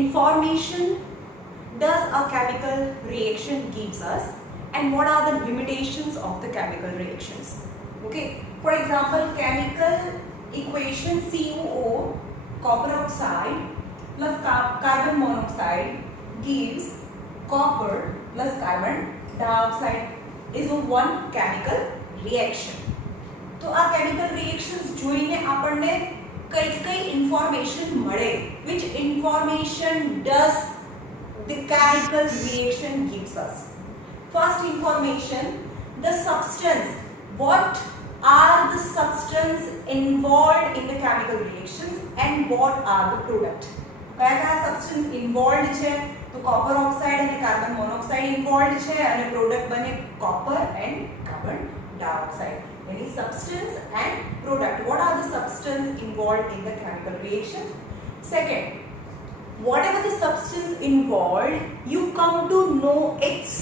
information does a chemical reaction gives us, and what are the limitations of the chemical reactions. Okay, for example, chemical equation CuO, copper oxide plus carbon monoxide gives copper plus carbon dioxide is a one chemical reaction. तो આ chemical reactions જોઈને આપણને કઈ information મળે, which information does the chemical reaction gives us. First information, the substance. What are the substance involved in the chemical reactions and what are the product? કયા substance involved છે? તો copper oxide અને carbon monoxide involved છે અને product બને copper and carbon dioxide. Any substance and product. What are the substance involved in the chemical reactions? Second, whatever the substance involved, you come to know its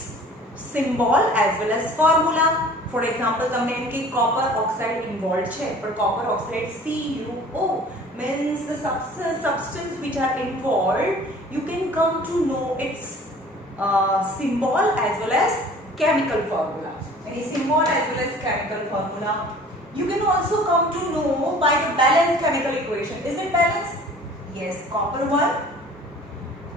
symbol as well as formula. For example, તમને એમ કે copper oxide involved છે, but copper oxide CuO means the substance which are involved, you can come to know its symbol as well as chemical formula. Any symbol as well as chemical formula. You can also come to know by the balanced chemical equation. Is it balanced? Yes, copper 1,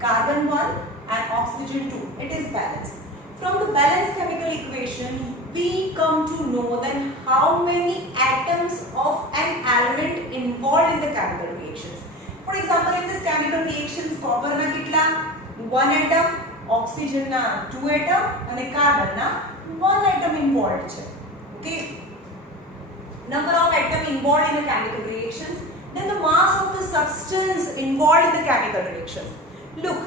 carbon 1 and oxygen 2. It is balanced. From the balanced chemical equation, we come to know then how many atoms of an element involved in the chemical reactions. For example, in this chemical reactions, copper na kitla 1 atom, oxygen na 2 atom and carbon na 1 atom involved છે. Okay, number of atom involved in the chemical reactions, then the mass of the substance involved in the chemical reactions. Look,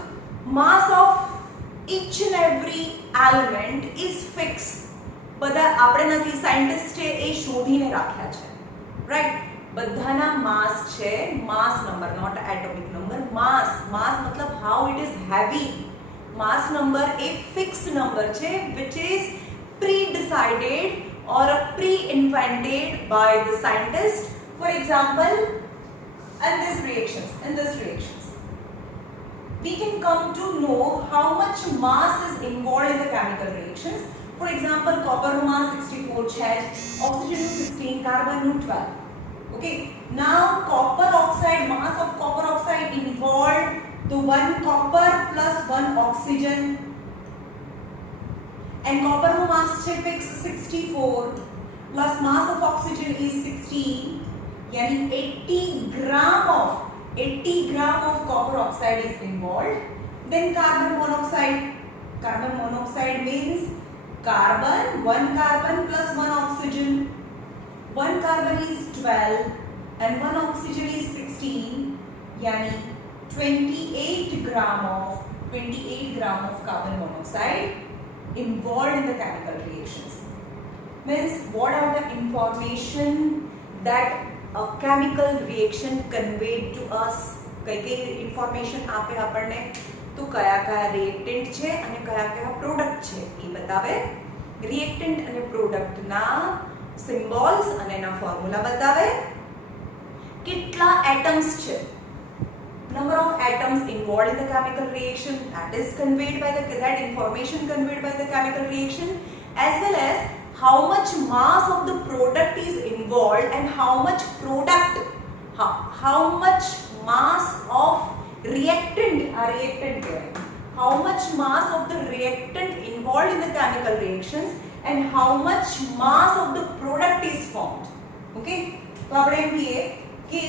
mass of each and every element is fixed. બધા આપણે નથી, સાયન્ટિસ્ટ છે એ શોધીને રાખ્યા છે, રાઈટ? બધાના mass છે, mass number, not atomic number. Mass મતલબ how it is heavy. Mass number એ ફિક્સ્ડ નંબર છે which is pre-decided or pre-invented by the scientist. For example, in this reactions, we can come to know how much mass is involved in the chemical reactions. For example, copper mass 64 છે, oxygen 16, carbon 12. Okay, now copper oxide, mass of copper oxide involved, the 1 copper plus 1 oxygen, and copper mass છે fix 64 plus mass of oxygen is 16, yani 80 gram of copper oxide is involved. Then carbon monoxide means carbon, 1 carbon plus 1 oxygen. 1 carbon is 12 and 1 oxygen is 16, yani 28 gram of carbon monoxide involved in the chemical reactions. Means what are the information that a chemical reaction conveyed to us? કઈ information આપે આપણને? તો કયા reactant છે અને કયા product છે એ બતાવે. reactant અને product ના symbols અને એના formula બતાવે. કેટલા atoms છે, number of atoms involved in the chemical reaction, that is conveyed by that information conveyed by the chemical reaction, as well as how much mass of the product is involved and how much mass of reactant how much mass of the reactant involved in the chemical reactions and how much mass of the product is formed. Okay, तो આપણે એમ કહીએ કે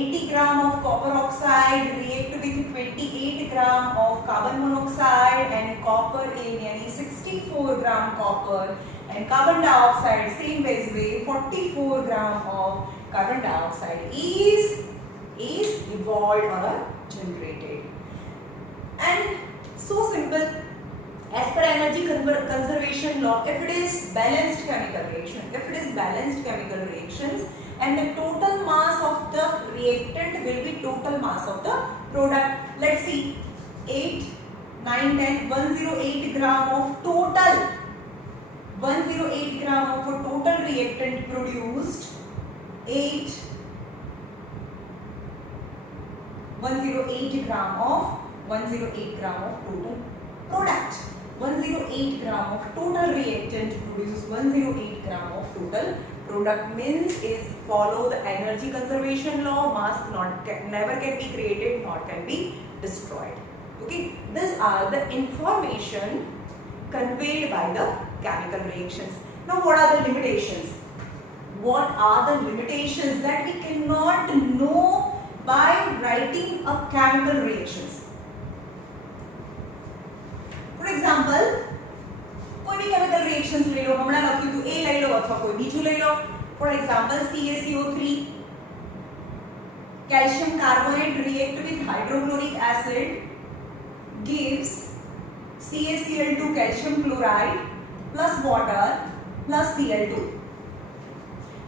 80 gram of copper oxide react with 28 gram of carbon monoxide and copper yani 64 gram copper and carbon dioxide same way 44 gram of carbon dioxide is evolved or generated. And so simple, as per energy conservation law, if it is balanced chemical reactions and the total mass of the reactant will be total mass of the product. Let's see, 8, 9, 10, 108 gram of total 108 gram of a total reactant produced, 8 108 gram of total product. 108 gram of total reactant produces 108 gram of total product. Means is follow the energy conservation law. Mass never can be created nor can be destroyed. Okay, these are the information conveyed by the chemical reactions. Now what are the limitations? What are the limitations that we cannot know by writing a chemical reactions? For example, कोई भी chemical reactions ले लो, हमने लख्યું तो A ले लो अथवा कोई बीजू ले लो. For example, CaCO3, calcium carbonate react with hydrochloric acid gives CaCl2 calcium chloride plus water plus Cl2.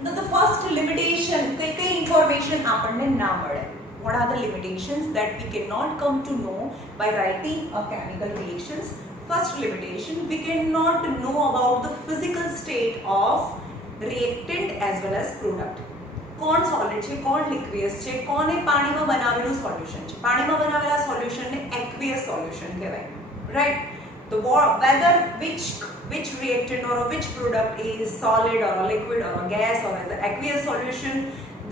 Now the first limitation, कई information आपने ना पढ़े. What are the limitations that we cannot come to know by writing a chemical reactions? First limitation, we cannot know about the physical state of reactant as well as product. कौन solid છે, कौन liqueous છે, કોને પાણીમાં બનાવેલું solution છે. પાણીમાં બનાવેલા solution ને aqueous solution કહેવાય. Right? So whether which reactant or which product is solid or a liquid or a gas or as an aqueous solution,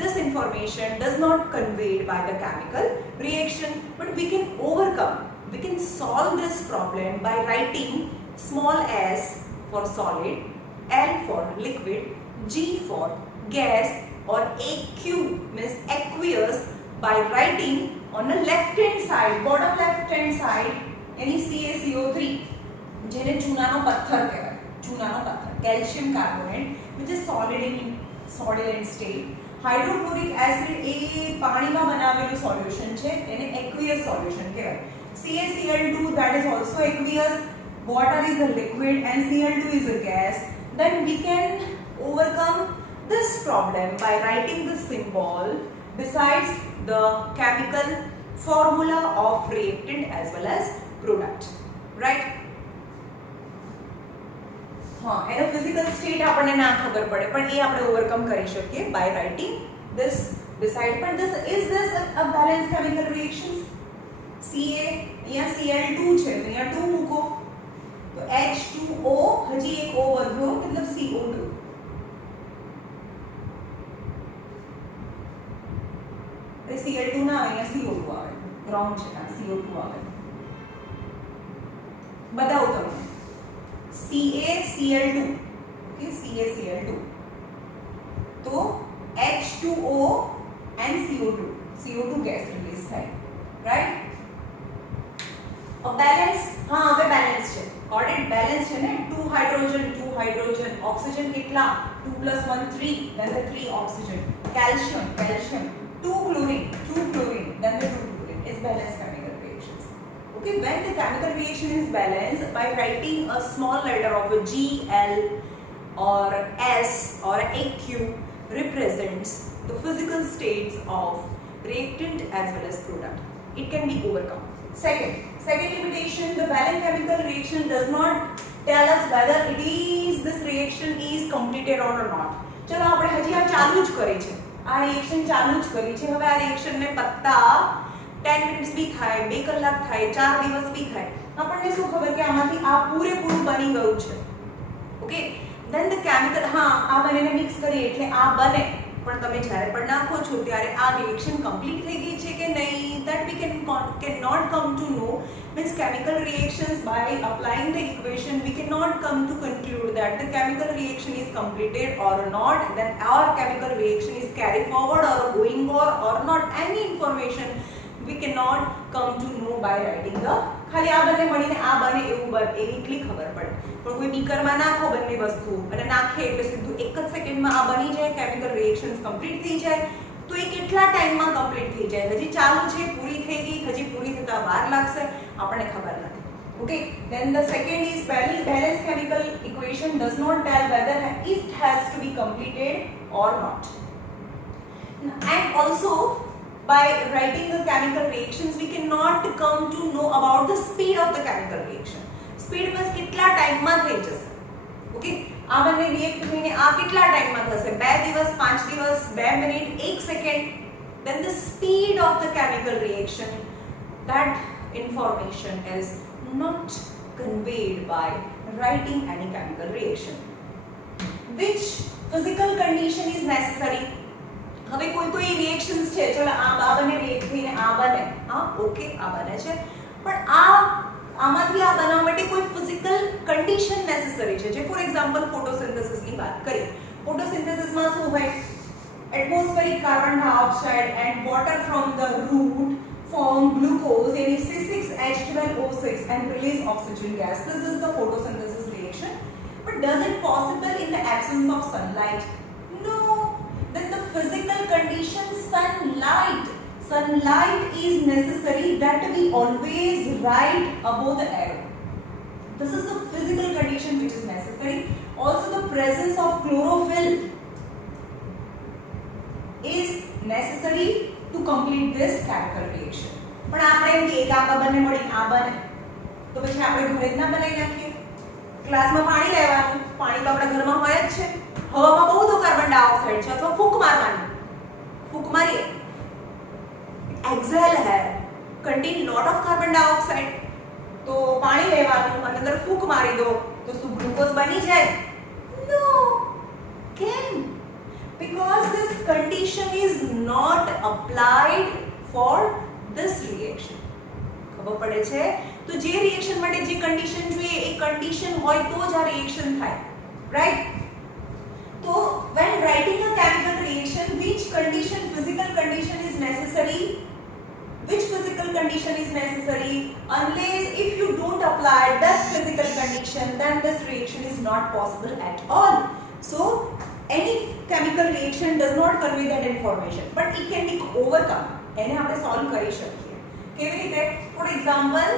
this information does not conveyed by the chemical reaction, but we can overcome, we can solve this problem by writing small s for solid, L for liquid, G for gas or AQ means aqueous by writing on the left hand side, bottom left hand side any CaCO3 જેને ચૂનાનો પથ્થર કહેવાય. ચૂનાનો પથ્થર, calcium carbonate which is solid in state. Hydrochloric acid એ પાણીમાં બનાવેલું સોલ્યુશન છે, એને aqueous solution કહેવાય. CaCl2 that is also aqueous, water is a liquid and Cl2 is a gas. Then we can overcome this problem by writing the symbol besides the chemical formula of reactant as well as product. Right? हाँ, एनो physical state आपने ना खबर पड़े, पर ये आपने overcome करी शक्य by writing this beside. पर this is this a balanced chemical reactions? Ca यहाँ Cl2 છે, तो यहाँ 2 મૂકો, तो H2O हजी एक O વધ્યો, मतलब CO2. तो Cl2 ना आवे, यहाँ CO2 आवे, wrong છે ना, CO2 आवे. बताओ તમે. CaCl2, okay, CaCl2, तो H2O and CO2 gas release થાય, right? अब balance, हाँ હવે balance છે, ordered balance છે ને, 2 hydrogen, oxygen કેટલા? 2 plus 1 3, then the 3 oxygen, calcium, 2 chlorine, then the 2 chlorine is balanced chemical reactions. Okay, when the chemical reaction is balanced by writing a small letter of a G, L or S or AQ represents the physical states of reactant as well as product. It can be overcome. Second limitation, the balanced chemical reaction does not tell us whether this reaction is completed or not. चलो આપણે હજી આ ચાલુ જ કરી છે, આ રિએક્શન ચાલુ જ કરી છે. હવે આ રિએક્શન ને પત્તા 10 મિનિટ્સ બી થાય, 2 કલાક થાય, 4 દિવસ બી થાય, આપણને શું ખબર કે આમાંથી આ પૂરેપૂરું બની ગયું છે. ઓકે, then the chemical, हाँ આ બંનેને મિક્સ કરી એટલે આ બને, પણ તમે જ્યારે પણ નાખો છો ત્યારે આ રિએક્શન કમ્પ્લીટ થઈ ગઈ છે કે નહીં, that we cannot come to know. Means chemical reactions, by applying the equation we cannot come to conclude that the chemical reaction is completed or not, then our chemical reaction is carried forward or going or not. Any information we cannot come to know by writing the, ખાલી આ બંને મળીને આ બને એવું બને એટલી ખબર પડે. પણ કોઈ બીકરમાં નાખો બંને વસ્તુ અને નાખે એટલે સીધું એક જ સેકન્ડમાં આ બની જાય, કેમિકલ રિએક્શન્સ કમ્પ્લીટ થઈ જાય, તો એ કેટલા ટાઈમમાં કમ્પ્લીટ થઈ જાય? હજી ચાલુ છે, પૂરી થઈ ગઈ, હજી પૂરી થતા વાર લાગશે, આપણને ખબર નથી. Okay, then the second is balanced chemical equation does not tell whether it has to be completed or not. And also by writing the chemical reactions we cannot come to know about the speed of the chemical reaction. Speed means કેટલા ટાઈમમાં થઈ જશે. ઓકે, આ બંને રિએક્ટ થઈને આ કેટલા ટાઈમમાં થશે? 2 દિવસ, 5 દિવસ, 2 મિનિટ, 1 second, then the speed of the chemical reaction, that information is not conveyed by writing any chemical reaction. Which physical condition is necessary? હવે કોઈ reactions છે, ચલો આ બને react થઈને આ બને, હા ઓકે આ બને છે, પણ આમાંથી આ બનાવવા માટે કોઈ physical condition necessary છે. જે ફોર એક્ઝામ્પલ ફોટોસિન્થેસિસ ની વાત કરીએ, ફોટોસિન્થેસિસ માં શું હોય? atmospheric carbon dioxide and water from the root form glucose in C6H12O6 and release oxygen gas. This is the photosynthesis reaction. But does it possible in the absence of sunlight? No. Then the physical condition sunlight. Sunlight is necessary, that we always write above the arrow. This is the physical condition which is necessary. Also the presence of chlorophyll is necessary to complete this chemical reaction. પણ આપણે એમ કે એક આ બને મળી આ બને તો પછી આપણે ઘરે જ ના બનાવી નાખીએ. ક્લાસમાં પાણી લેવાનું, પાણી તો આપણા ઘરમાં હોય જ છે. હવામાં બહુ તો કાર્બન ડાયોક્સાઇડ છે, અથવા ફૂંક મારવાની, ફૂંક મારીએ, એક્ઝેલ है contain lot of carbon dioxide, તો પાણી લેવાનું અને અંદર ફૂંક મારી દો તો શું ગ્લુકોઝ બની જાય? No. કેમ? Because this condition is not applied for this reaction. ખબર પડે છે? તો જે રિએક્શન માટે જે કન્ડિશન જોઈએ એ કન્ડિશન હોય તો જ આ રિએક્શન થાય, રાઈટ? તો when writing a chemical reaction, which condition, physical condition is necessary? Which physical condition is necessary? Unless if you don't apply that physical condition, then this reaction is not possible at all. So any chemical reaction does not convey that information, but it can be overcome. એને આપણે સોલ્વ કરી શકીએ. કેવી રીતે? For example,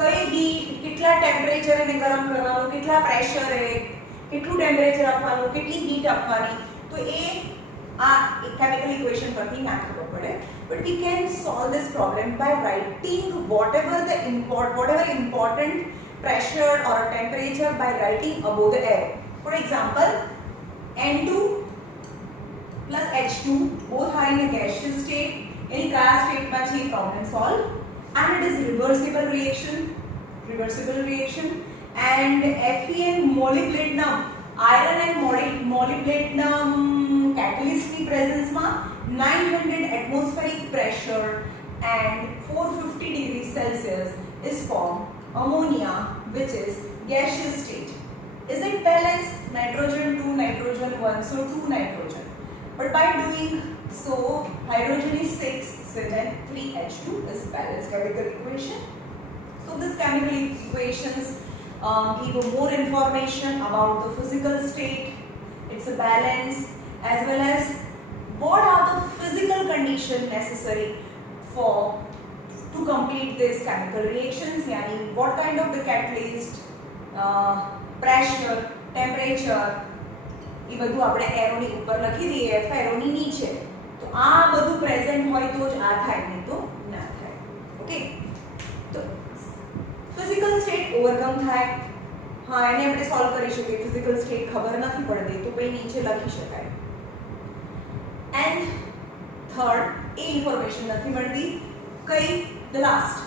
કઈ હીટ, કેટલા ટેમ્પરેચર એને ગરમ કરવાનું, કેટલા પ્રેશરે, કેટલું ટેમ્પરેચર આપવાનું, કેટલી હીટ આપવાની, તો એ આ કેમિકલ ઇક્વેશન પરથી ના ખબર પડે. But we can solve this problem by writing whatever important pressure or temperature by writing above the arrow. For example, N2 plus H2 both are in a gaseous state. Any gas state માં છે problem solve, and it is reversible reaction, and Fe and molybdenum, iron and molybdenum catalyst ની presence માં 900 atmospheric pressure and 450 degrees Celsius is formed ammonia, which is gaseous state. Is it balanced? Nitrogen 2, nitrogen 1, so 2 nitrogen. But by doing so, hydrogen is 6, so then 3H2 is balanced chemical equation. So this chemical equations give more information about the physical state, its a balance, as well as what are the physical conditions necessary for to complete these chemical reactions. Yani what kind of the catalyst, pressure, temperature, એ બધું આપણે એરોની ઉપર લખી દઈએ અથવા એરોની નીચે. તો આ બધું પ્રેઝન્ટ હોય તો જ આ થાય, નહીં તો ના થાય. ઓકે, તો ફિઝિકલ સ્ટેટ ઓવરકમ થાય. હા, એને આપણે સોલ્વ કરી શકીએ. ફિઝિકલ સ્ટેટ ખબર નથી પડતી તો પછી નીચે લખી શકાય. એન્ડ થર્ડ, એ ઇન્ફોર્મેશન નથી મળતી. કઈ? The last.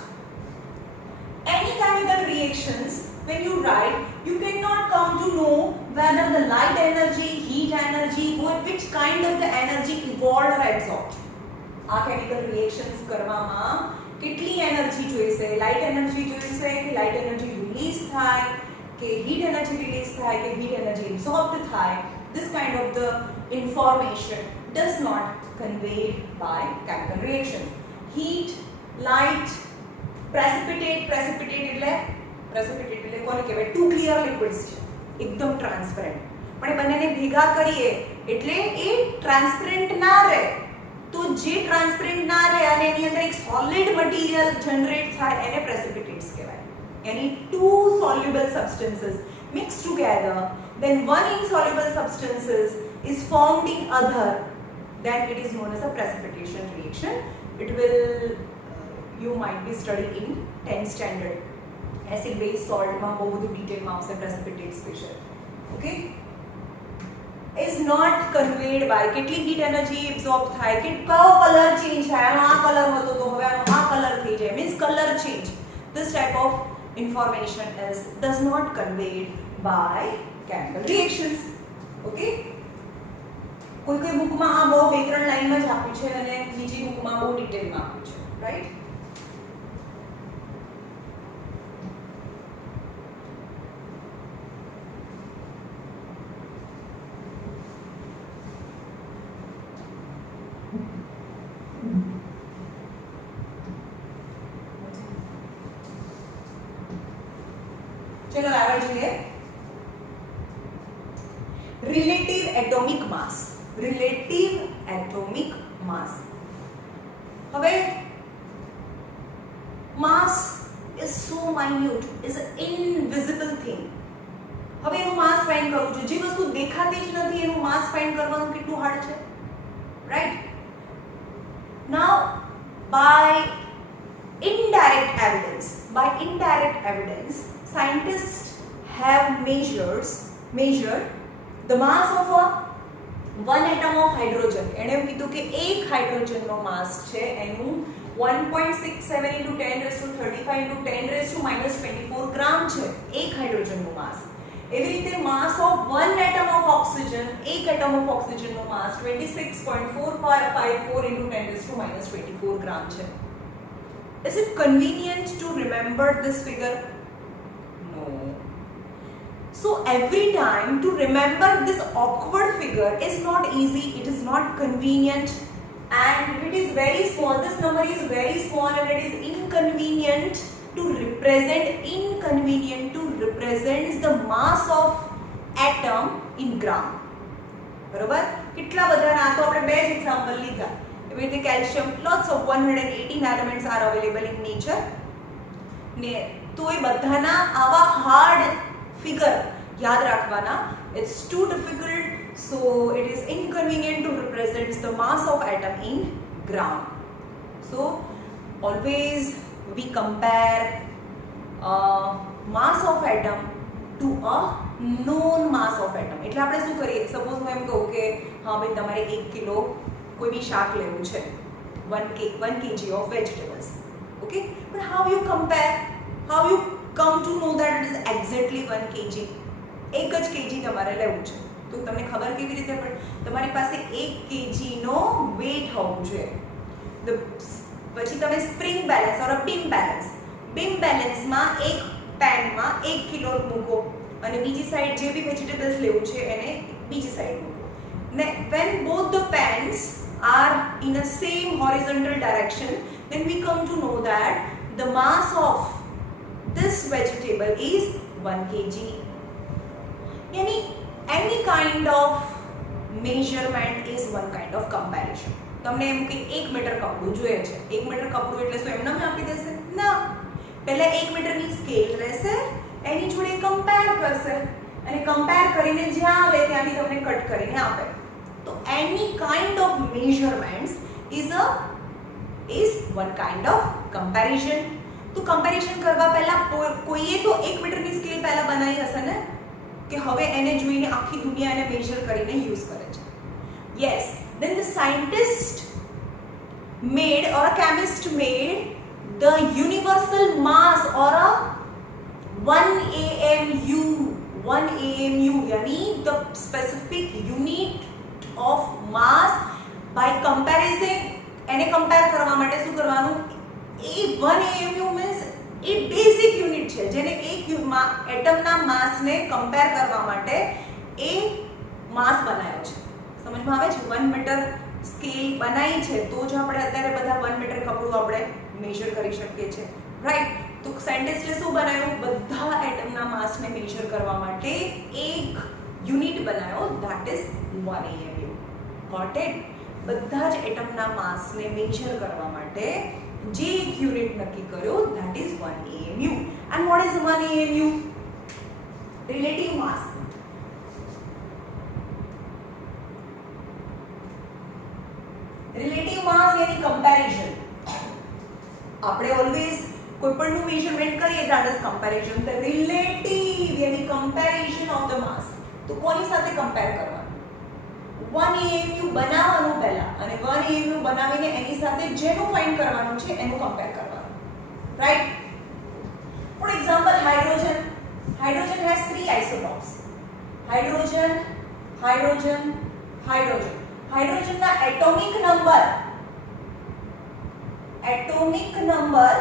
Any chemical reactions, when you write, you cannot come to know whether the light energy, heat energy, or which kind of the energy evolved or absorbed. આ chemical reactions કરવામાં કેટલી એનર્જી જોઈશે? Light energy જોઈશે કે light energy release થાય, કે heat energy release થાય, કે હીટ એનર્જી એબ્સોર્બ્ડ થાય? This kind of the information does not conveyed by chemical reaction. Heat, light, precipitate એટલે કોને કહેવાય? ટુ ક્લિયર લિક્વિડ્સ છે, એકદમ ટ્રાન્સપરન્ટ. પણ એ બંનેને ભેગા કરીએ એટલે એ ટ્રાન્સપરન્ટ ના રહે. તો જે ટ્રાન્સપરન્ટ ના રહે અને એની અંદર એક સોલિડ મટીરિયલ જનરેટ થાય એને પ્રેસિપિટેટ્સ કહેવાય. Any two soluble substances mixed together, then one insoluble substances is formed in other, then it is known as a precipitation reaction. It will you might be studying in 10th standard. Acid base salt માં બહુ બધું ડિટેલમાં આવશે precipitate special. Okay. is not conveyed by કેટલી heat energy absorb થાય કે કયો colour change થાય આનો આ કલર હતો તો હવે આનો આ કલર થઈ જાય means color change. This type of information does not conveyed by chemical reactions. Okay, કોઈ બુકમાં આ બહુ બે ત્રણ લાઈનમાં જ આપ્યું છે અને બીજી બુકમાં બહુ ડિટેલમાં આપ્યું છે, રાઈટ? चलो आगे જોઈએ. Relative atomic mass. Relative atomic mass. હવે mass is so minute, is an invisible thing. હવે એનું માસ ફાઇન્ડ કરવું છે. જે વસ્તુ દેખાતી જ નથી એનું માસ ફાઇન્ડ કરવાનું કેટલું હાર્ડ છે, right? Now by indirect evidence scientists have measured the mass of one atom of hydrogen. એને એવું કીધું કે એક હાઇડ્રોજનનો માસ છે એનું 1.67 into 10 raised to 35 into 10 raised to -24 ગ્રામ છે એક હાઇડ્રોજનનો માસ. એવી રીતે માસ of one atom of oxygen, એક એટમ ઓફ ઓક્સિજનનો માસ 26.454 into 10 raised to -24 ગ્રામ છે. Is it convenient to remember this figure? No. So every time to remember this awkward figure is not easy, it is not convenient, and it is very small. This number is very small and it is inconvenient to represent the mass of atom in gram. બરોબર? કેટલા બધા આ તો આપણે બે જ એક્ઝામ્પલ લીધા. એવી રીતે calcium, lots of 118 elements are available in nature. ને તો એ બધાના આવા હાર્ડ ફિગર યાદ રાખવાના, it's too difficult, so it is inconvenient to represent the mass of atom in gram. So always we compare mass of atom to a known mass of atom. એટલે આપણે શું કરીએ, સપોઝ હું એમ કહું કે હા ભાઈ તમારે 1 કિલો કોઈ બી શાક લેવું છે, 1 kg of vegetables. Okay, but how you compare, how you come to know that it is exactly 1 kg? એક જ કેજી તમારે લેવું છે તો તમને ખબર કેવી રીતે પડે? તમારી પાસે 1 kg નો વેઇટ હોવું જોઈએ. પછી તમે સ્પ્રિંગ બેલેન્સ ઓર બીમ બેલેન્સમાં એક પેનમાં 1 કિલો મૂકો અને બીજી સાઈડ જે બી વેજીટેબલ્સ લેવું છે એને બીજી સાઈડ મૂકો. ને when both the pans are in a same horizontal direction, then we come to know that the mass of this vegetable is 1 kg. Yani any kind of measurement is one kind of comparison. તમને એમ કે 1 મીટર કપડું જોઈએ છે, 1 મીટર કપડું એટલે શું એમને આપી દેશે? ના, પહેલા 1 મીટરની સ્કેલ રહેશે, એની જોડે કમ્પેર કરશે અને કમ્પેર કરીને જ્યાં આવે ત્યાંથી તમને કટ કરીને આપે. તો any kind of measurements is one kind of comparison. તો કમ્પેરિઝન કરવા પહેલા કોઈએ તો 1 મીટરની સ્કેલ પહેલા બનાવી હશે ને કે હવે એને જોઈને આખી દુનિયા એને મેજર કરીને યુઝ કરે છે. Yes, then the scientist made or a chemist made the universal mass or a 1 AMU yani the specific unit of mass by comparison. એને કમ્પેર કરવા માટે શું કરવાનું? એ 1 AMU means એ બેઝિક યુનિટ છે જેને એક એટમના માસને કમ્પેર કરવા માટે એ માસ બનાવ્યો છે. સમજમાં આવે છે? 1 મીટર સ્કેલ બનાવી છે તો જ આપણે અત્યારે બધા 1 મીટર કપડું આપણે મેજર કરી શકીએ છીએ, રાઈટ? તો સાયન્ટિસ્ટે શું બનાવ્યું? બધા એટમના માસને મેજર કરવા માટે એક યુનિટ બનાવ્યો, that is 1 AMU. Got it? બધા જ એટમના માસને મેજર કરવા માટે જે એક યુનિટ નક્કી કર્યો, that is 1 AMU. And what is 1 AMU? Relative mass. Relative mass યાની કમ્પેરિઝન. આપણે ઓલવેઝ કોઈ પણનું મેઝરમેન્ટ કરીએ that is comparison. The relative યાની કમ્પેરિઝન ઓફ ધ માસ. તો કોની સાથે કમ્પેર કરવાનું? 1 AMU બનાવવાનું પહેલા અને 1 AMU બનાવીને એની સાથે જેનું ફાઇન્ડ કરવાનું છે એનું કમ્પેર કરવાનું, right? For example hydrogen has 3 isotopes. Hydrogen ના atomic number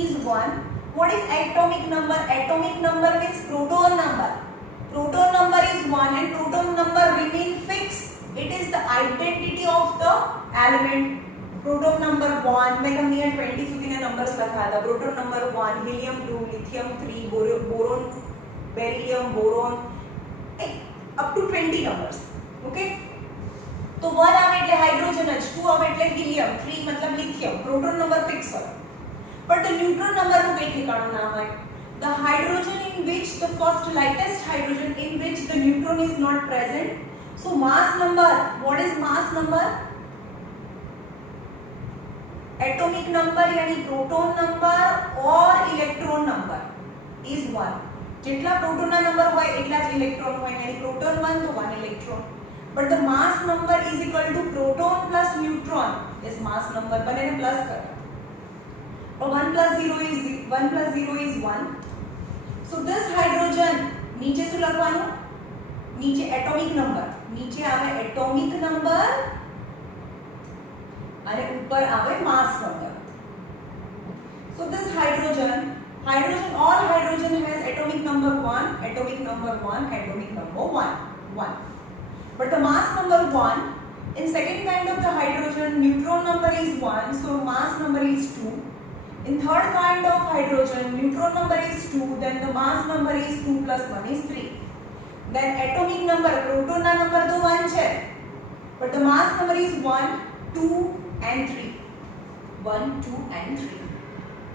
is 1. What is atomic number? Atomic number means proton number. Proton number is 1 and proton number remain fixed. It is the identity of the element. Proton number 1, मैं તમને यहाँ 20 સુધીના નંબર્સ લખ્યા હતા. Proton number 1, helium 2, lithium 3, boron, beryllium, boron, up to 20 numbers. Okay? तो 1 આવે એટલે હાઇડ્રોજન જ, 2 આવે એટલે હિલિયમ, 3 मतलब lithium. proton number fix હોય. But the neutron number નું કઈ ઠેકાણું ના હોય. The hydrogen in which the first lightest hydrogen in which the neutron is not present. So mass number, what is mass number? Atomic number यानी proton number or electron number is 1. જેટલા પ્રોટોન ના નંબર હોય એટલા જ ઇલેક્ટ્રોન હોય, यानी proton 1 તો 1 electron. But the mass number is equal to proton plus neutron is mass number. બંનેને પ્લસ કરો. 1 plus 0 is 1. So this hydrogen नीचे શું લખવાનું? नीचे atomic number, नीचे આવે atomic number અને ઉપર આવે mass number. So this hydrogen, all hydrogen has atomic number 1, atomic number 1. But the mass number 1, in second kind of the hydrogen, neutron number is 1, so mass number is 2. In third kind of hydrogen, neutron number is 2, then the mass number is 2 plus 1 is 3. Then atomic number, proton na number to 1 છે, but the mass number is 1, 2 and 3. 1, 2 and 3.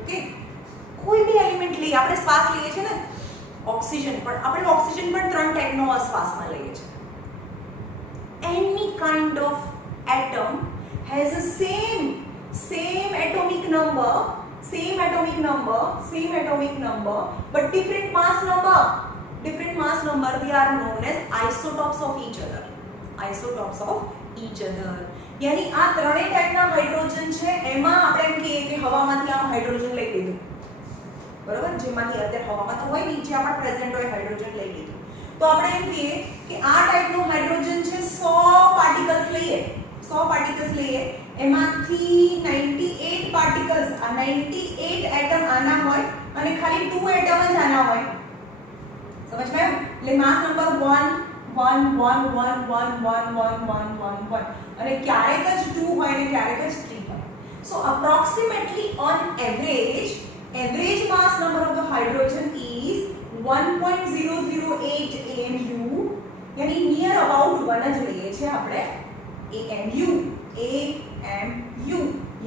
Okay? કોઈ બી એલિમેન્ટ લઈએ, આપણે શ્વાસ લઈએ છે ને, ઓક્સિજન, પણ આપણે ઓક્સિજન પણ 3 ટાઈપનો શ્વાસમાં લઈએ છે. Any kind of atom has the same atomic number, but different mass number. They are known as isotopes of each other. यानी આ ત્રણેય ટાઈપના હાઇડ્રોજન છે, એમાં આપણે એમ કહીએ કે હવામાંથી આ હાઇડ્રોજન લઈ લીધું, બરોબર? જેમાંથી અત્યારે હવામાં તો હોય, નીચે આપણ પ્રેઝન્ટ હોય, હાઇડ્રોજન લઈ લીધું, તો આપણે એમ કહીએ કે આ ટાઈપનું હાઇડ્રોજન છે 100 પાર્ટિકલ્સ લઈએ, એમાંથી 98 પાર્ટિકલ્સ, આ 98 એટમ આના હોય અને ખાલી 2 એટમ જ આના હોય. સમજ માં? એટલે માસ નંબર 1 1 1 1 1 1 1 1 1 અને ક્યારેક જ 2 હોય અને ક્યારેક જ 3 હોય. So approximately on average mass number of the hydrogen is 1.008 AMU, यानी near about 1 જ લઈએ છે આપણે AMU,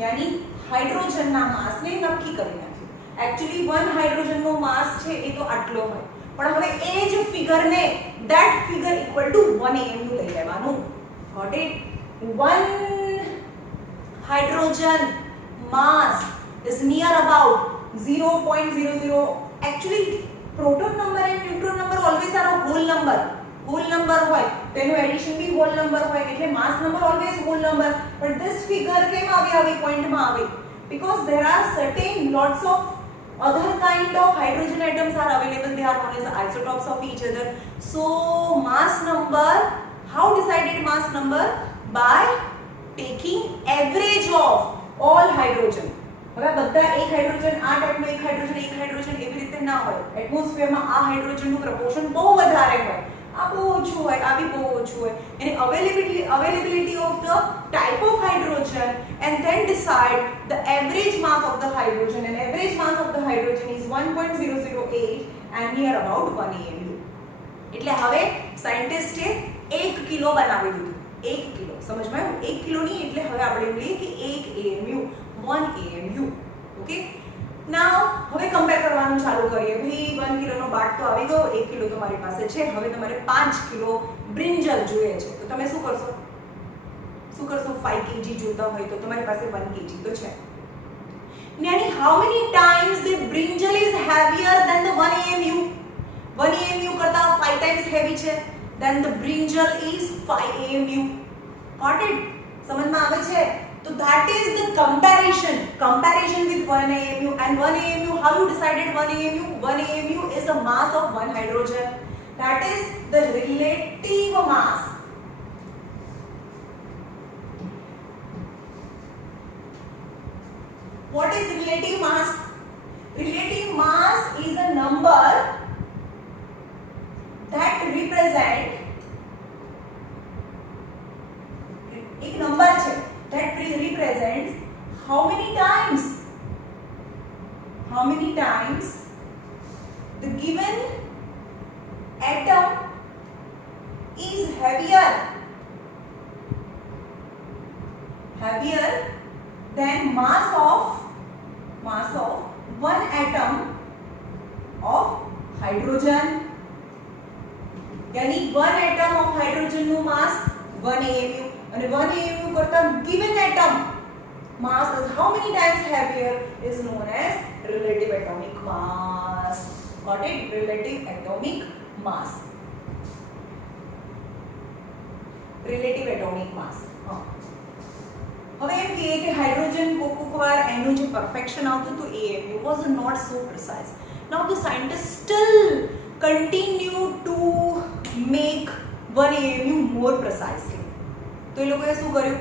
यानी हाइड्रोजन ना मास ने नक्की કરી નાખ્યું. एक्चुअली 1 हाइड्रोजन નો માસ છે એ તો આટલો હોય, પણ હવે એ જ ફિગર ને that figure equal to 1 AMU લઈ લેવાનું. Got it? 1 hydrogen mass is near about 0.00. Actually proton number and neutron number always are a whole number હોય, તેનું એડિશન બી whole number હોય, એટલે mass number always whole number. But this figure કેમ આવી point માં આવી? Because there are certain lots of other kind of hydrogen atoms are available. They are known as isotopes of each other. So mass number, how decided mass number? By taking average of all hydrogen. હવે બધા એક હાઇડ્રોજન, આ ટાઈપનો એક હાઇડ્રોજન એવી રીતે ના હોય. એટમોસ્ફિયરમાં આ હાઇડ્રોજનનું પ્રપોર્શન બહુ વધારે હોય, આ બહુ ઓછું હોય, આ બી બહુ ઓછું હોય. અને availability of the type of hydrogen and then decide the average mass of the hydrogen, and average mass of the hydrogen is 1.008 and near about 1 AMU. એટલે હવે સાયન્ટિસ્ટે 1 કિલો બનાવી દીધું. 1 કિલો, સમજમાં આવ્યું? 1 કિલો નહીં, એટલે હવે આપણે એમ લઈએ કે 1 AMU, 1 AMU. ઓકે, નાઉ હવે કમ્પેર કરવાનું ચાલુ કરીએ. ભાઈ 1 કિલોનો બાટ તો આવી ગયો, 1 કિલો તમારી પાસે છે, હવે તમારે 5 કિલો બ્રિંજલ જોઈએ છે, તો તમે શું કરશો? 5 kg જોતા હોય તો તમારી પાસે 1 kg તો છે. यानी how many times the brinjal is heavier than the 1 AMU? 1 AMU કરતા 5 times heavy છે, then the brinjal is 5 AMU. Got it? समझ में आवे छे? So that is the comparison with 1 AMU. And 1 AMU, how you decided 1 AMU? 1 AMU is the mass of one hydrogen. That is the relative mass. What is relative mass? Relative mass is a number that represent एक number है that represents how many times the given atom is heavier than mass of one atom of hydrogen. यानी one atom of hydrogen નું mass 1 AMU and 1 AMU करता given atom mass is how many times heavier is known as relative atomic mass. Got it? Relative atomic mass. Relative atomic mass. હવે એમ કહીએ કે હાઇડ્રોજન કોકવાર એનું જે પરફેક્શન આવતું હતું AMU was not so precise. Now the scientists still continue to make 1 AMU more precisely. તો એ લોકોએ શું કર્યું?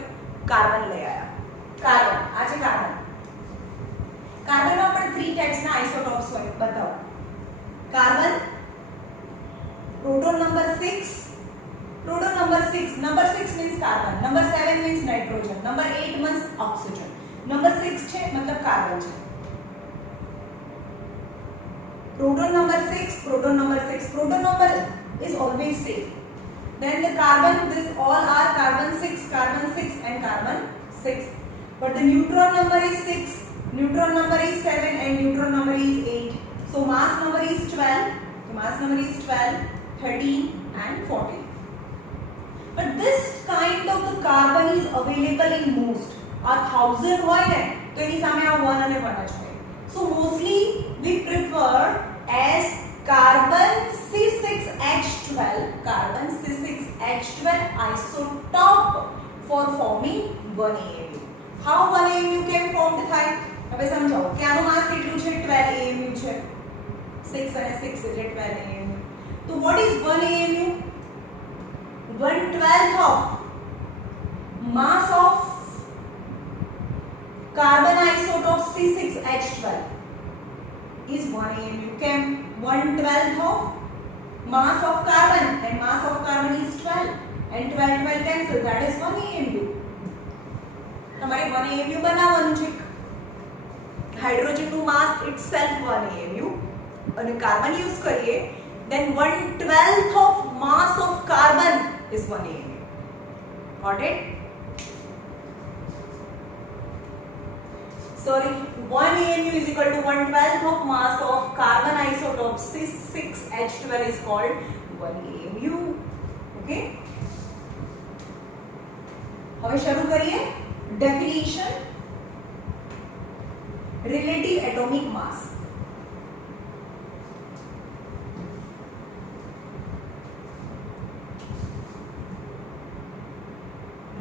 કાર્બન લઈ આવ્યા. કાર્બન આ છે કાર્બન. કાર્બનમાં પણ 3 ટાઈપ્સના આઇસોટોપ્સ હોય. બતાવો. Carbon, proton number 6. Proton number 6. Number 6 means carbon. Number 7 means nitrogen. Number 8 means oxygen. Number 6 છે મતલબ કાર્બન છે. Proton number 6. Proton number is always same. Then the carbon, this all are carbon 6 and carbon 6. But the neutron number is 6, neutron number is 7 and neutron number is 8. So mass number is 12. So mass number is 12, 13 and 14. But this kind of the carbon is available in most. A 1000 હોય ને તો એની સામે આ 1 અને 1 જ હોય. So mostly we prefer as carbon C6H12 isotope for forming 1 AMU. How 1 AMU can formed થાય? હવે સમજાવો કે આનું માસ કેટલું છે? 12 AMU છે. 6 અને 6 એટલે 12 AMU. તો what is 1 AMU? 1/12 of mass of carbon isotope C6H12 is 1 AMU. Chem 1/12 of mass of carbon and mass of carbon is 12 and 12 cancel, that is 1 AMU. તમારે 1 AMU બનાવવાનું છે. હાઇડ્રોજન નું માસ itself 1 AMU અને કાર્બન યુઝ કરીએ then 1/12 of mass of carbon is 1 AMU. Got it? Sorry, 1 AMU is equal to 1/12 of mass of carbon isotope C6H12 is called 1 AMU. Okay? હવે શરૂ કરીએ definition. Relative atomic mass.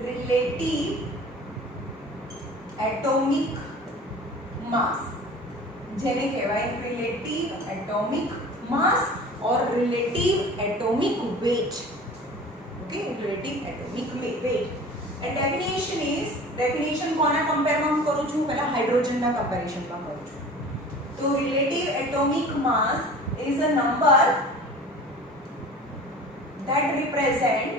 Relative atomic mass જેને કહેવાય relative atomic mass or relative atomic weight. Okay, relative atomic weight. And definition કોના કમ્પેરમાં હું કરું છું? પહેલા હાઇડ્રોજનના કમ્પેરિઝનમાં કરું છું. તો relative atomic mass is a number that represent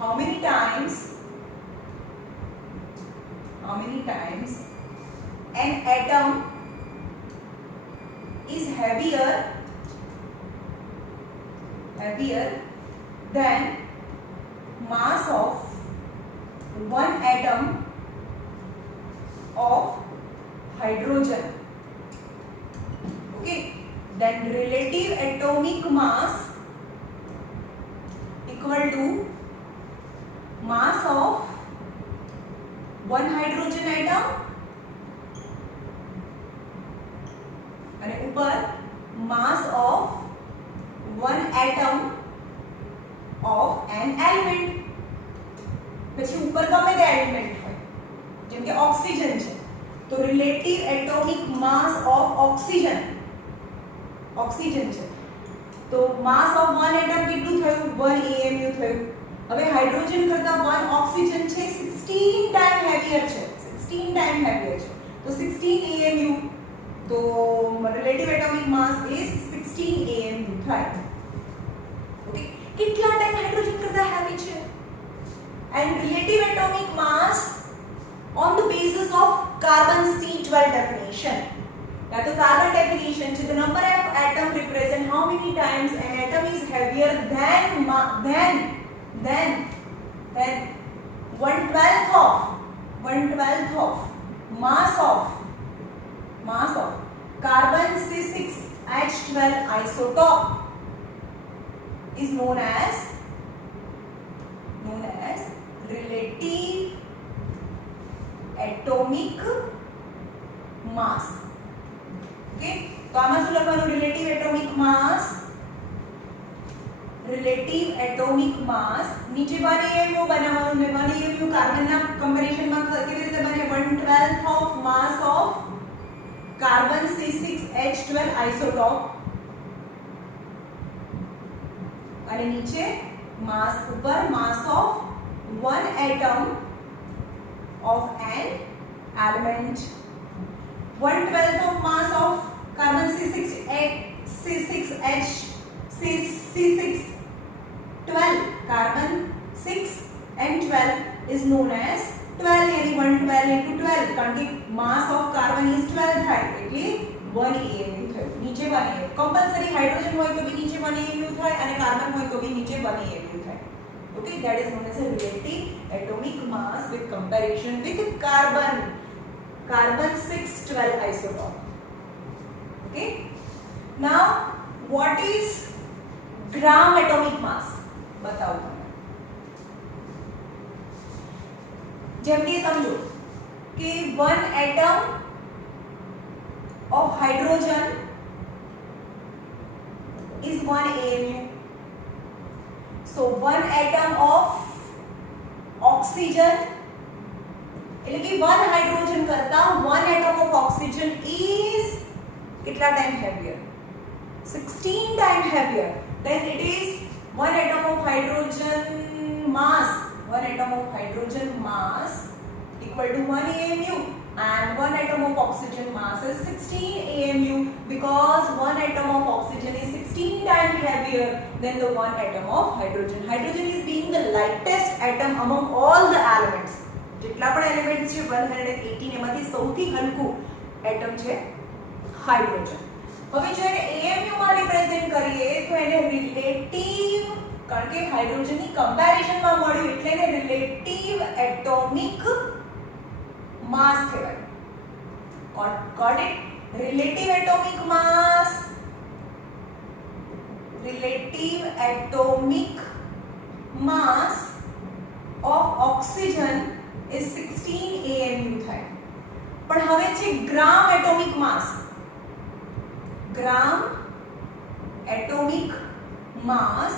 how many times an atom is heavier than mass of one atom of hydrogen. Okay, then relative atomic mass equal to mass of one hydrogen atom અને ઉપર mass of one atom of an element. પછી ઉપર ગમે તે એલિમેન્ટ હોય, જેમ કે ઓક્સિજન છે, તો relative atomic mass of oxygen છે, તો માસ ઓફ વન એટમ કેટલું થયું? 1 AMU થયું. હવે હાઇડ્રોજન કરતા 1 ઓક્સિજન છે 16 ટાઈમ હેવીયર છે, 16 ટાઈમ હેવીયર છે, તો 16 AMU, તો રિલેટિવ એટોમિક માસ ઇઝ 16 AMU થાય. ઓકે, કેટલા ટાઈમ હાઇડ્રોજન કરતા હેવી છે? And relative atomic mass on the basis of carbon C12 definition. या तो carbon definition છે, the number of atom represent how many times an atom is heavier than 1/12 of mass of carbon C6H12 isotope is known as relative atomic mass. Okay, तो આમાં શું લખવાનું? relative atomic mass નીચે 1 AMU બનાવવાનું ને 1 AMU carbon ના કમ્પેરિઝન માં કેવી રીતે બને? 1/12 of mass of carbon C6H12 isotope અને નીચે mass ઉપર mass of one atom of an element. 1/12 of mass of carbon C6H12 carbon 6 and 12 is known as 12, यानी 1/12 into 12 કારણ કે mass of carbon is 12 થાય એટલે 1 AMU થયું. નીચે 1 AMU कंपल्सरी हाइड्रोजन હોય તો બી નીચે 1 AMU થાય અને કાર્બન હોય તો બી નીચે 1 AMU થાય. Okay, that is known as a relative atomic mass with comparison with carbon 612 isotope. Okay, now what is gram atomic mass? बताओ. જેમ કે સમજો કે 1 atom of hydrogen is 1 AMU. So 1 atom of oxygen, એટલે કે 1 હાઇડ્રોજન કરતા 1 atom of oxygen is કેટલા time heavier? 16 times heavier. Then it is 1 atom of hydrogen mass equal to 1 AMU and 1 atom of oxygen mass is 16 AMU because 1 atom of oxygen is 16 times heavier than the 1 atom of hydrogen. Hydrogen is being the lightest atom among all the elements. જેટલા પણ એલિમેન્ટ્સ છે 118 એમાંથી સૌથી હલકું એટમ છે હાઇડ્રોજન. હવે જો એને AMU માં રિપ્રેઝન્ટ કરીએ તો એને રિલેટિવ, કારણ કે હાઇડ્રોજનની કમ્પેરિઝન માં મળ્યું એટલે એને રિલેટિવ એટોમિક માસ કહેવાય. Got it? Relative atomic mass of oxygen is 16 AMU થાય. પણ હવે છે ગ્રામ એટોમિક માસ. ગ્રામ એટોમિક માસ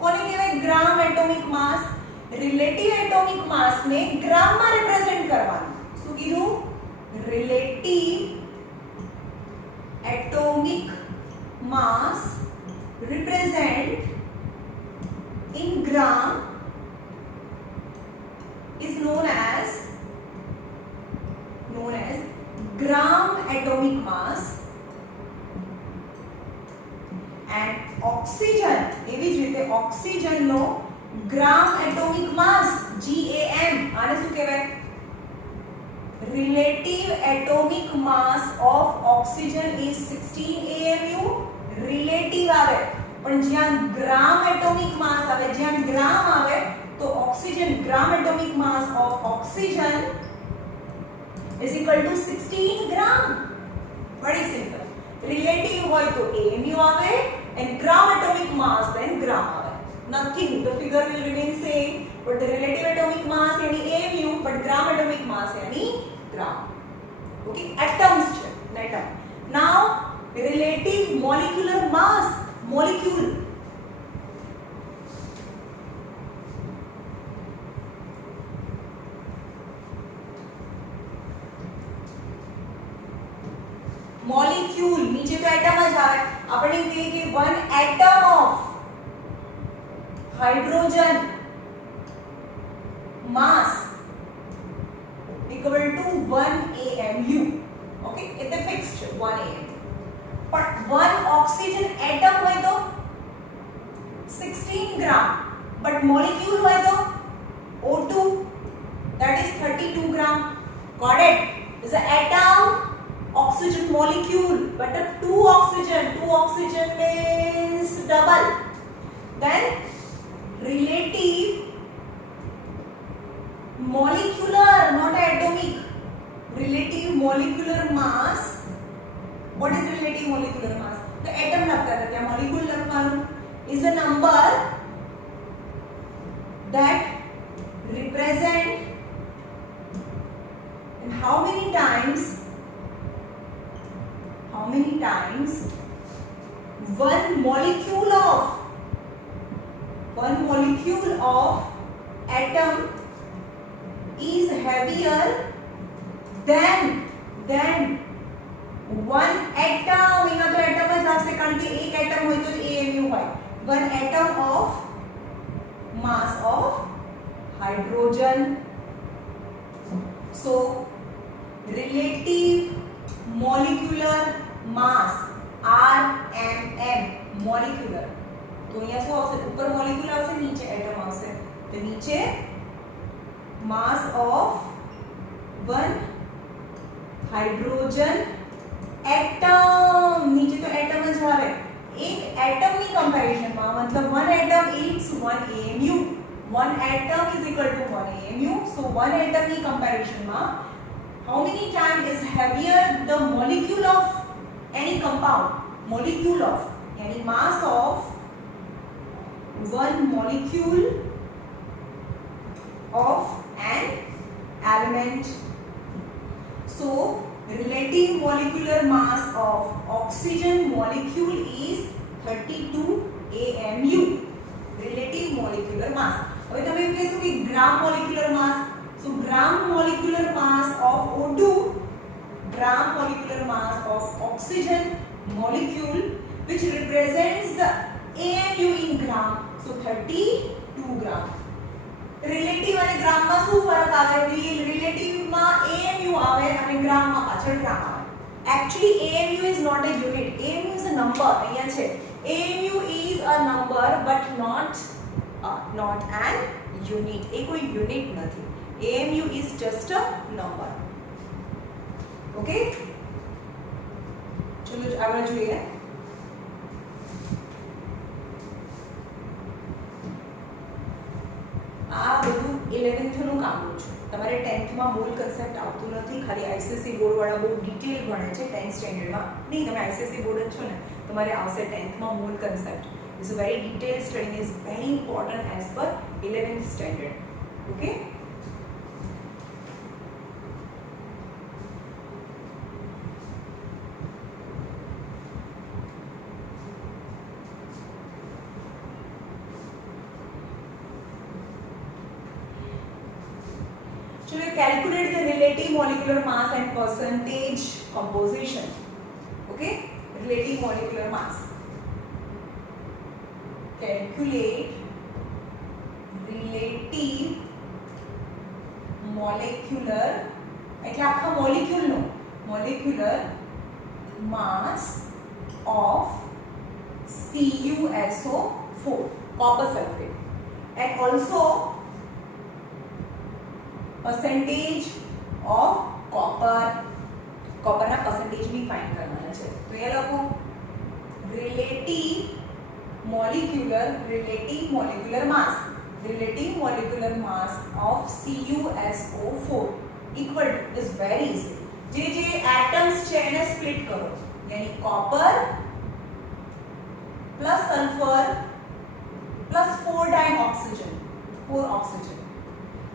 કોને કહેવાય? Gram atomic mass. Relative atomic mass ને ગ્રામ માં રિપ્રેઝન્ટ કરવાનું. શું કીધું? Relative atomic mass represent in gram is known as gram atomic mass and oxygen એવી જ રીતે oxygen નો gram atomic mass GAM આને શું કહેવાય? relative atomic mass of oxygen is 16 AMU. relative આવે પણ જ્યાં ગ્રામ એટોમિક માસ આવે, જ્યાં ગ્રામ આવે તો ઓક્સિજન, ગ્રામ atomic mass of oxygen is equal to 16 gram. Very simple. relative હોય તો AMU આવે and gram atomic mass then gram આવે. Nothing, the figure will remain same but the relative atomic mass yani AMU but gram atomic mass yani gram. Okay, atoms છે atom. Now relative molecular mass, molecule આપણને કહે કે 1 atom of hydrogen mass equal to 1 AMU. Okay, it's a fixed 1 AMU. But 1 oxygen atom હોય તો 16 gram, but molecule હોય તો O2, that is 32 gram. Got it? Is an atom, oxygen molecule, but a 2 oxygen means double. Then relative molecular, not atomic, relative molecular mass. What is relative molecular mass? The atom लगता है, क्या molecule लगता है, is a number that represent and how many times one molecule of atom is heavier than one atom. यहाँ तो atom है, हिसाब से कारण कि एक atom हो तो AMU है, one atom of mass of hydrogen. So relative molecular mass RMM, molecular. तो यहाँ શું આવશે, ઉપર મોલેક્યુલ આવશે, નીચે એટમ આવશે. તો નીચે mass of one hydrogen atom, નીચે તો એટમ જ આવે. એક એટમ ની કમ્પેરિઝન માં મતલબ one atom is 1 AMU, one atom is equal to 1 AMU. So one atom ની કમ્પેરિઝન માં how many times is heavier the molecule of any compound, molecule of yani mass of one molecule of an element. So relative molecular mass of oxygen molecule is 32 AMU. Relative molecular mass. હવે તમે એવું કહેશો કે gram molecular mass. So gram molecular mass of O2, gram molecular mass of oxygen molecule, which represents the AMU in gram. So 32 gram. Relative અને gram માં શું ફરક આવે? Relative માં AMU આવે અને gram માં પાછળ gram આવે. Actually AMU is not a unit. AMU is a number. અહીંયા છે. AMU is a number but not an unit. એ કોઈ unit નથી. AMU is just a number. Okay? ચલો આગળ જોઈએ. આ બધું 11th નું કામનું છે. તમારે 10th માં મૂળ કન્સેપ્ટ આવતું નથી, ખાલી આઈસીએસસી બોર્ડ વાળા બહુ ડિટેલ ભણે છે 10th સ્ટેન્ડર્ડમાં. નહીં, તમે આઈસીએસસી બોર્ડ જ છો ને, તમારે આવશે 10th માં મૂળ concept. This is very detailed studying is very important as per 11th standard. Okay? So we calculate the relative molecular mass and percentage composition. Okay, relative molecular mass. Calculate relative molecular. એટલે આખા molecule નો molecular mass of CuSO4, copper sulfate, and also percentage of copper. copper ના percentage भी find करना है. तो ये लोगों relative molecular mass of CuSO4 equal to is very easy. जे atoms છે એને split करो, यानी copper plus sulfur plus 4 oxygen,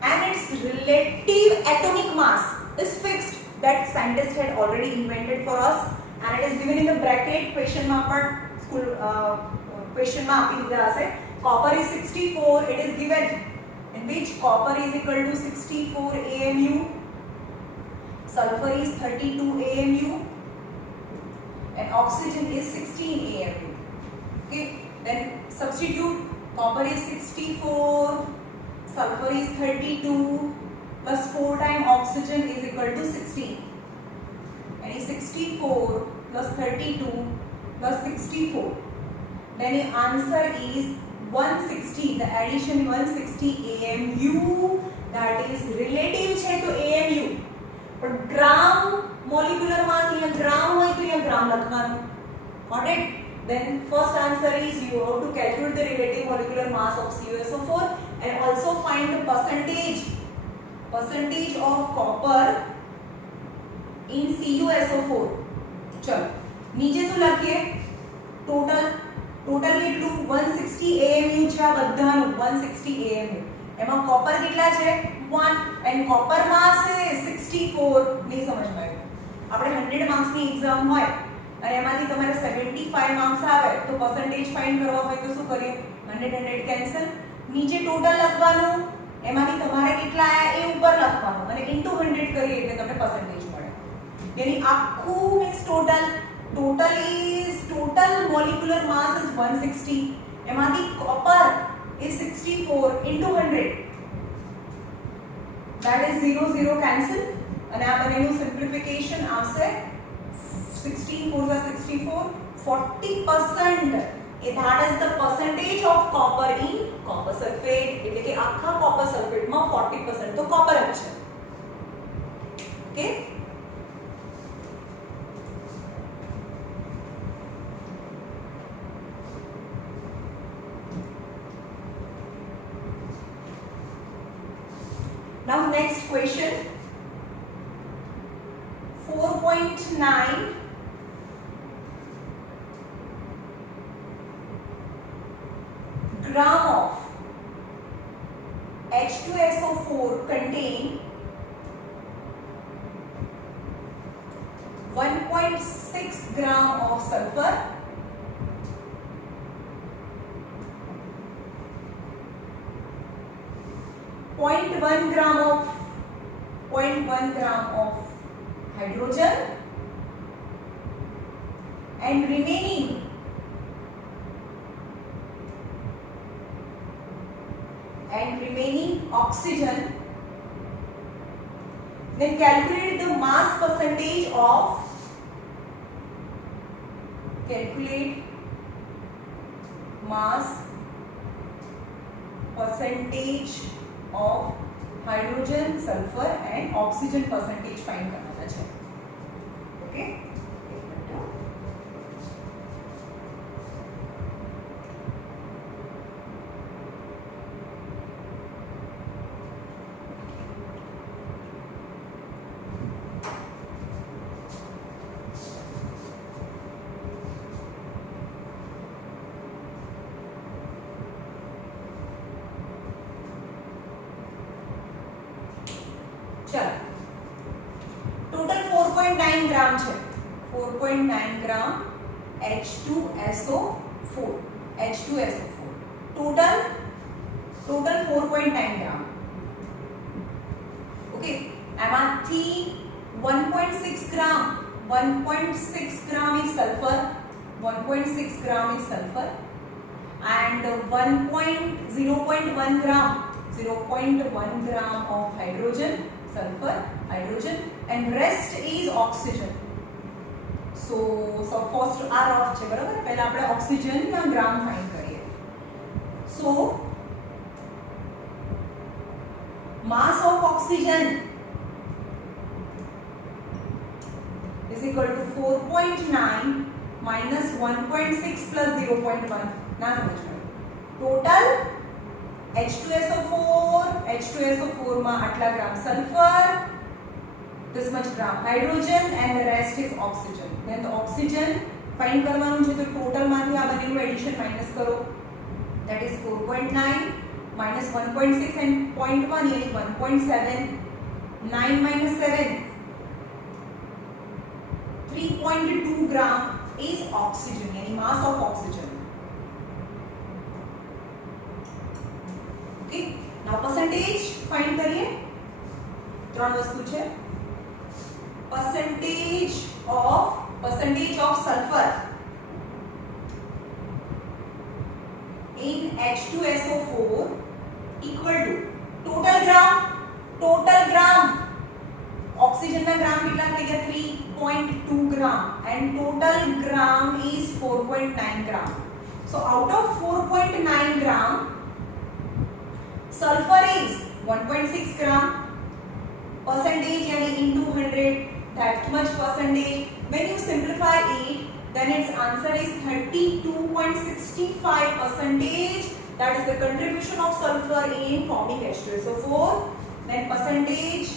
and its relative atomic mass is fixed, that scientists had already invented for us, and it is given in the bracket. Question માં પણ school question માં આપી દીધા હશે. Copper is 64, it is given in which copper is equal to 64 AMU, sulfur is 32 AMU, and oxygen is 16 AMU. copper is 64, sulfur is 32, plus 4 times oxygen is equal to 16. And 64 plus 32 plus 64. Then the answer is 160. The addition 160 AMU. That is relative છે તો AMU. પણ ગ્રામ molecular mass અહીંયા ગ્રામ હોય તો અહીંયા ગ્રામ લખવાનું. Got it? Then first answer is you have to calculate the relative molecular mass of CuSO4 and also find the percentage of copper in CuSO4. चलो नीचे શું લખીએ? ટોટલ કેટલું 160 AMU છે આ બધાનું 160 AMU. એમાં કોપર કેટલા છે 1 and copper mass is 64. નહીં સમજમાં આવ્યું. આપણે 100 માર્ક્સ ની એક્ઝામ હોય અને એમાંથી તમારે 75 માર્ક્સ આવે તો પરસેન્ટેજ ફાઇન્ડ કરવા હોય તો શું કરીએ 100 કેન્સલ નીચે ટોટલ લખવાનું એમાંથી તમારે કેટલા આયા એ ઉપર લખવાનું અને ઇન્ટુ 100 કરીએ એટલે તમને પરસેન્ટેજ મળે यानी આખું means total molecular mass is 160 એમાંથી copper is 64 into 100 that is 0 cancel અને આ બનેનું સિમ્પ્લિફિકેશન આવશે 16 4 are 64 40% that is the percentage of copper in copper sulfate એટલે કે આખા copper sulfate માં 40% તો copper જ છે okay now next question 4.9 gram of H2SO4 contain 1.6 gram of sulfur, 0.1 gram of hydrogen and remaining oxygen. Then calculate the mass percentage of hydrogen, sulfur and oxygen percentage find करना है. Okay. चलो टोटल 4.9 ग्राम છે 4.9 ग्राम H2SO4 total 4.9 gram okay એમાંથી 1.6 ग्राम is sulfur 1.6 gram is sulfur and 0.1 gram of hydrogen sulfur hydrogen and rest is oxygen so first r off છે બરાબર પહેલા આપણે ઓક્સિજન ના ગ્રામ ફાઇન્ડ કરીએ so mass of oxygen is equal to 4.9 minus 1.6 plus 0.1 ના સમજવાનું total H2SO4 માં આટલા ગ્રામ sulfur this much gram hydrogen and the rest is oxygen then the oxygen find કરવાનું છે તો ટોટલ માંથી આ બંનેનું એડિશન માઈનસ કરો that is 4.9 minus 1.6 and 0.1 यानी 1.7 9 minus 7 3.2 gram is oxygen यानी mass of oxygen okay now percentage find करिए ત્રણ વસ્તુ છે percentage of sulfur in H2SO4 equal to total gram oxygen ના ગ્રામ કેટલા થઈ ગયા 3.2 gram and total gram is 4.9 gram. So out of 4.9 gram sulfur is 1.6 gram percentage yani into 100 that much percentage. When you simplify it then its answer is 32.65 percentage. That is the contribution of sulfur in forming H2SO4. Then percentage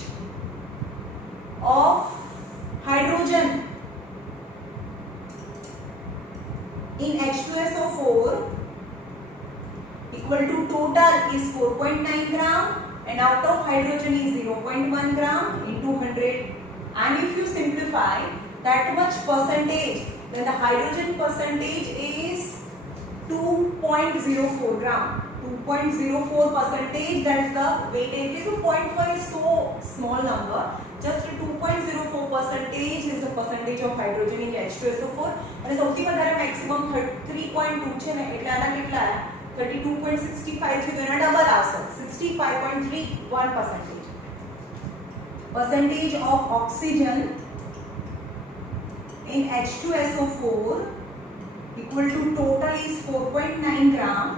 of hydrogen in H2SO4 equal to total is 4.9 gram and out of hydrogen is 0.1 gram into 100. And if you simplify that much percentage, then the hydrogen percentage is 2.04 gram. 2.04 percentage, that is the weightage. So 0.5 is so small number. Just 2.04 percentage is the percentage of hydrogen in H2SO4. અને સૌથી વધારે maximum 3.2 છે ને એટલે આના કેટલા 32.65 છે તો એના ડબલ આવશે 65.31 percentage. Percentage of oxygen in H2SO4 equal to total is 4.9 gram.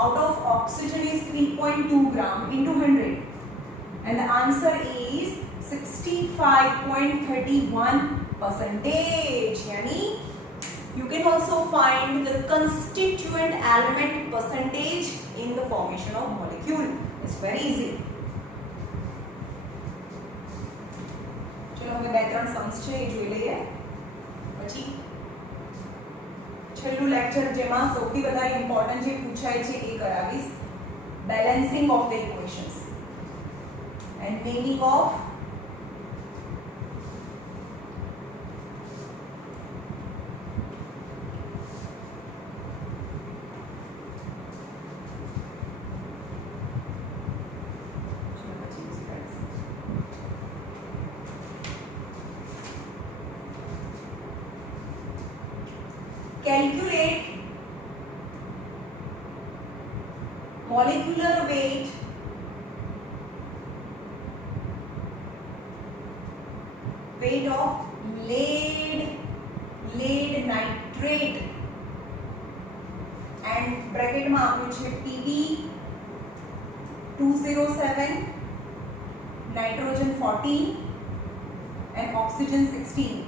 Out of oxygen is 3.2 gram into 100 and the answer is 65.31 percentage. Yani you can also find the constituent element percentage in the formation of molecule. It's very easy. ચલો હવે બે ત્રણ सम्स છે એ જોઈ લઈએ પછી છેલ્લું લેક્ચર જેમાં સૌથી વધારે ઇમ્પોર્ટન્ટ જે પૂછાય છે એ કરાવીશ balancing of the equations and meaning of calculate molecular weight of lead nitrate and bracket માં આપ્યું છે Pb 207 nitrogen 14 and oxygen 16.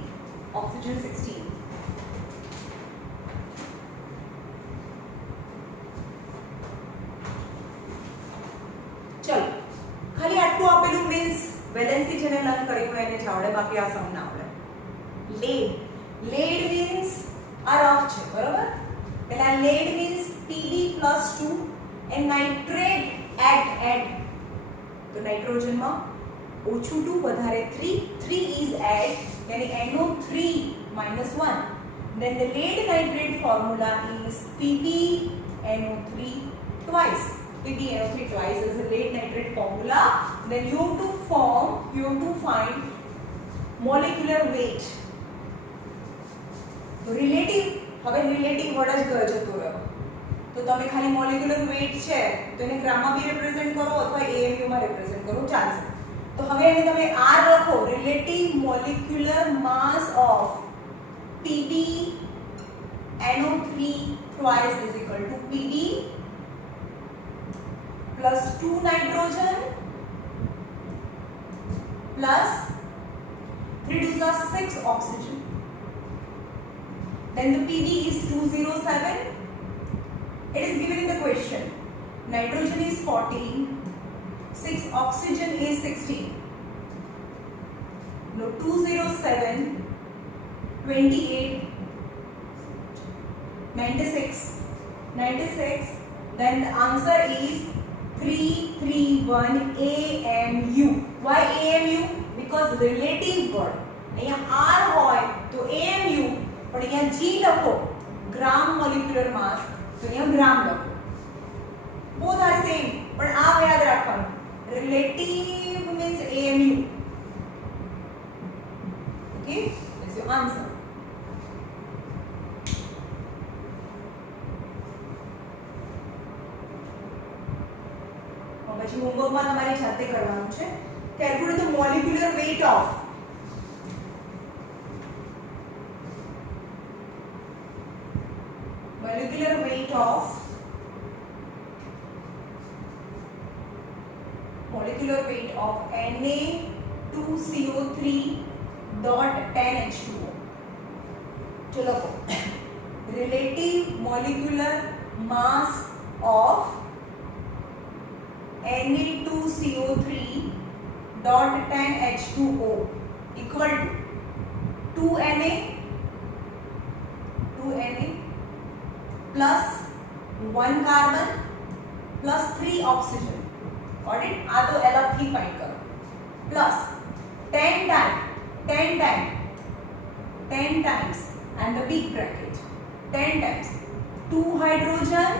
चलो खाली आटલું આપેલું मींस વેલેન્સી જેને લર્ન કર્યું હોય એને જ આવડે બાકી આ સમ ના આવડે. lead means આ રફ છે બરાબર પેલા lead means Pb +2 and nitrate add તો નાઇટ્રોજન માં ઓછું 2 વધારે 3 is add yani NO3 -1. Then the lead nitrate formula is PbNO3 twice. PbNO3 twice is the lead nitrate formula. Then you have to find molecular weight. Relative હવે relative word જ ગયો જતો રહ્યો તો તમે ખાલી molecular weight છે તો એને ગ્રામમાં બી રિપ્રેઝન્ટ કરો અથવા AMU માં રિપ્રેઝન્ટ કરો ચાલશે. તો હવે એને તમે R લખો relative molecular mass of PbNO3 twice is equal to Pb plus 2 nitrogen plus 3 2s are 6 oxygen. Then the Pb is 207. It is given in the question. Nitrogen is 14, 6 oxygen is 16. Now 207, 28, 96. Then the answer is 331 AMU. Why AMU? Because relative word. અહીંયા R હોય તો AMU પણ અહીંયા G લખો ગ્રામ મોલિક્યુલર માસ તો અહીંયા ગ્રામ લખો. Both are same પણ આ યાદ રાખવાનું relative means AMU. Okay, that's your answer. પછી હોમવર્કમાં તમારે જાતે કરવાનું છે. Calculate the molecular weight of Na2CO3.10H2O. चलो relative molecular mass of Na2CO3.10H2O equal to 2Na plus 1 carbon plus 3 oxygen. Got it? આ તો અલગથી ફાઇન્ડ કરો. plus 10 times and the big bracket 10 times 2 hydrogen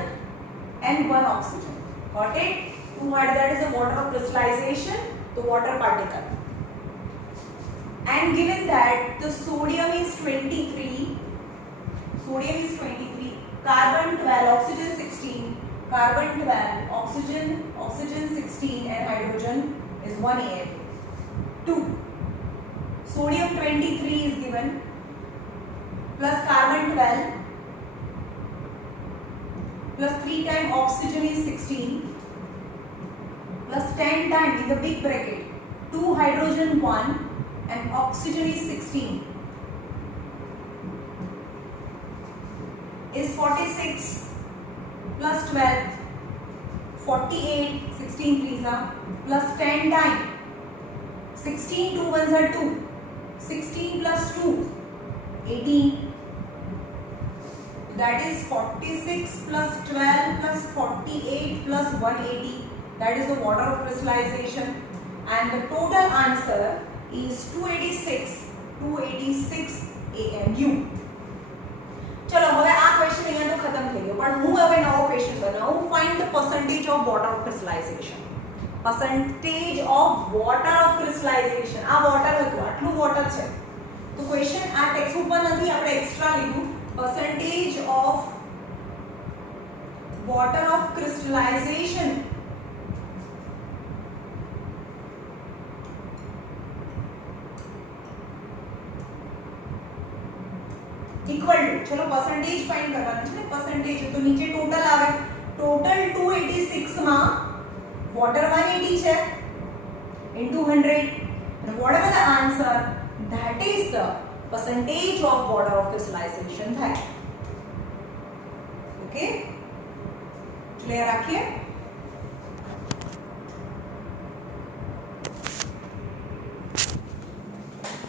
and 1 oxygen. Got it? 2 hydrogen, that is the water of crystallization, the water particle. And given that the sodium is 23, carbon 12, oxygen 16, carbon 12, oxygen 16 and hydrogen is 1 AF. 2. Sodium 23 is given plus carbon 12 plus 3 times oxygen is 16 plus 10 times in the big bracket 2 hydrogen 1 and oxygen is 16 is 46 plus 12 48 16 threes are plus 10 times 16 2 ones are 2 16 plus 2 18 that is 46 plus 12 plus 48 plus 180 that is the water of crystallization and the total answer is 286 AMU. चलो હવે આ ક્વેશ્ચન અહીંયા તો ખતમ થઈ ગયો પણ હું હવે નવો ક્વેશ્ચન બનાવું. Find the percentage of water of crystallization. Percentage of water of crystallization. આ વોટર હતું, આટલું વોટર છે તો ક્વેશ્ચન આ ટેક્સ્ટ બુક માં નથી, આપણે એક્સ્ટ્રા લીધું. Percentage of water of crystallization equal to, चलो परसेंटेज फाइंड करवाना है. परसेंटेज तो नीचे टोटल आवे, टोटल 286 માં water 180 છે into 100 and whatever the answer, that is the percentage of water of crystallization થાય. ओके, क्लियर રાખીએ.